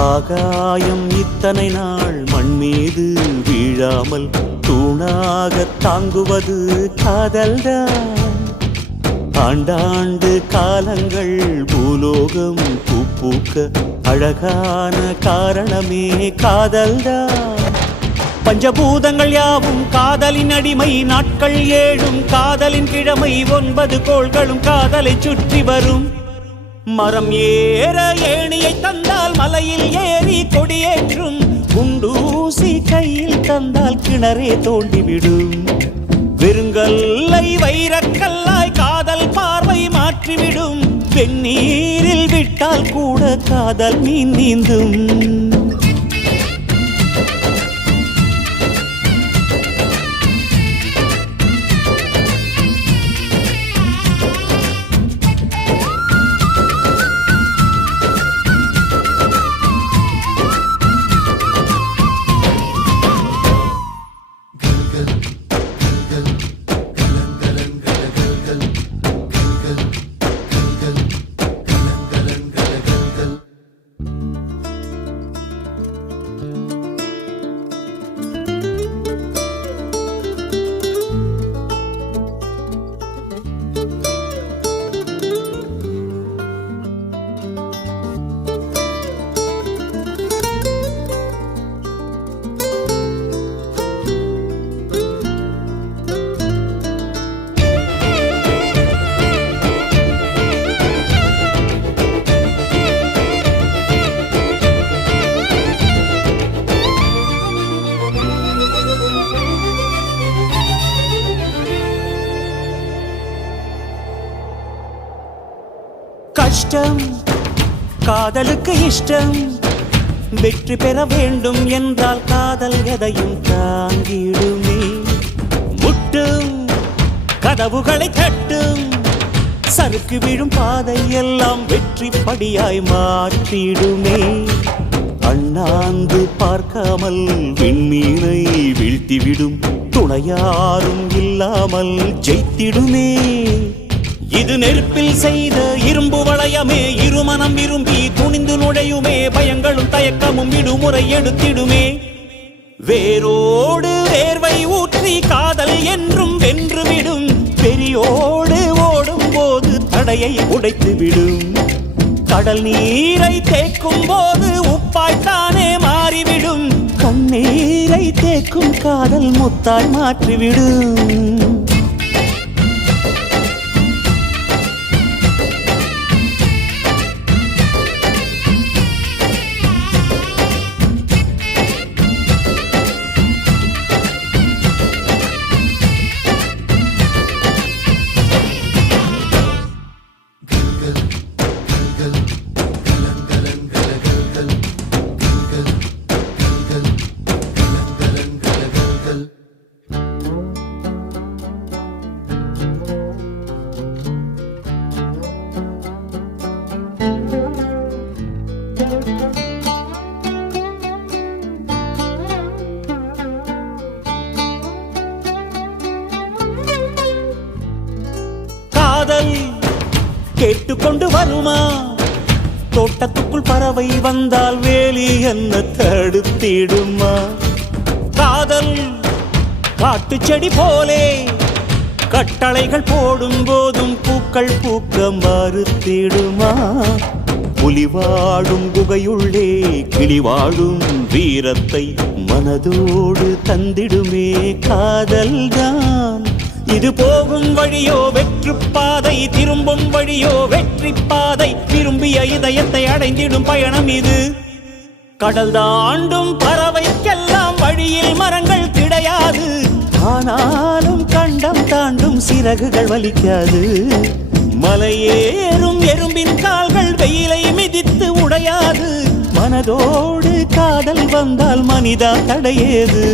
ஆகாயம் இத்தனை நாள் மண் மீது வீழாமல் தூணாக தாங்குவது காதல்தான். ஆண்டாண்டு காலங்கள் பூலோகம் பூக்க அழகான காரணமே காதல்தான். பஞ்சபூதங்கள் யாவும் காதலின் அடிமை, நாட்கள் 7 காதலின் கிழமை, 9 கோள்களும் காதலை சுற்றி வரும். மரம் ஏற ஏணியை தந்தால் மலையில் ஏறி கொடியேற்றும், குண்டூசி கையில் தந்தால் கிணறே தோண்டிவிடும். வெறுங்கல்லை வைரக்கல்லாய் காதல் பார்வை மாற்றிவிடும், வெந்நீரில் விட்டால் கூட காதல் மீன் நீந்தும். கஷ்டம் காதலுக்கு இஷ்டம், வெற்றி பெற வேண்டும் என்றால் காதல் எதையும் தாங்கிடுமே. முட்டும் கதவுகளை தட்டும், சறுக்கு விழும் பாதை எல்லாம் வெற்றி படியாய் மாற்றிடுமே. அண்ணாந்து பார்க்காமல் விண்மீனை வீழ்த்திவிடும், துணையாரும் இல்லாமல் ஜெயித்திடுமே. இது நெருப்பில் செய்த இரும்பு வளையமே, இருமனம் விரும்பி துணிந்து நுழையுமே. பயங்களும் தயக்கமும் விடுமுறை எடுத்திடுமே. வேரோடு வேர்வை ஊற்றி காதல் என்றும் வென்றுவிடும், பெரியோடு ஓடும் போது தடையை உடைத்துவிடும். கடல் நீரை தேக்கும் போது உப்பாய்த்தானே மாறிவிடும், கண்ணீரை தேக்கும் காதல் முத்தாய் மாற்றிவிடும். காதல் கேட்டுக்கொண்டு வருமா? தோட்டத்துக்குள் பறவை வந்தால் வேலி என்ன தடுத்திடுமா? காதல் காட்டு செடி போலே கட்டளைகள் போடும் போதும் பூக்கள் பூக்க மறுத்திடுமா? புலி வாழும் குகையுள்ளே கிளி வாழும் வீரத்தை மனதோடு தந்திடுமே காதல்தான். இது போகும் வழியோ வெற்று பாதை, திரும்பும் வழியோ வெற்றி பாதை. விரும்பிய இதயத்தை அடைந்திடும் பயணம் இது. கடல் தாண்டும் பறவைக்கெல்லாம் வழியில் மரங்கள் கிடையாது, ஆனாலும் கண்டம் தாண்டும் சிறகுகள் வலிக்காது. மலையேறும் எறும்பின் கால்கள் வெயிலை மிதித்து உடையாது. மனதோடு காதல் வந்தால் மனிதா தடையேது.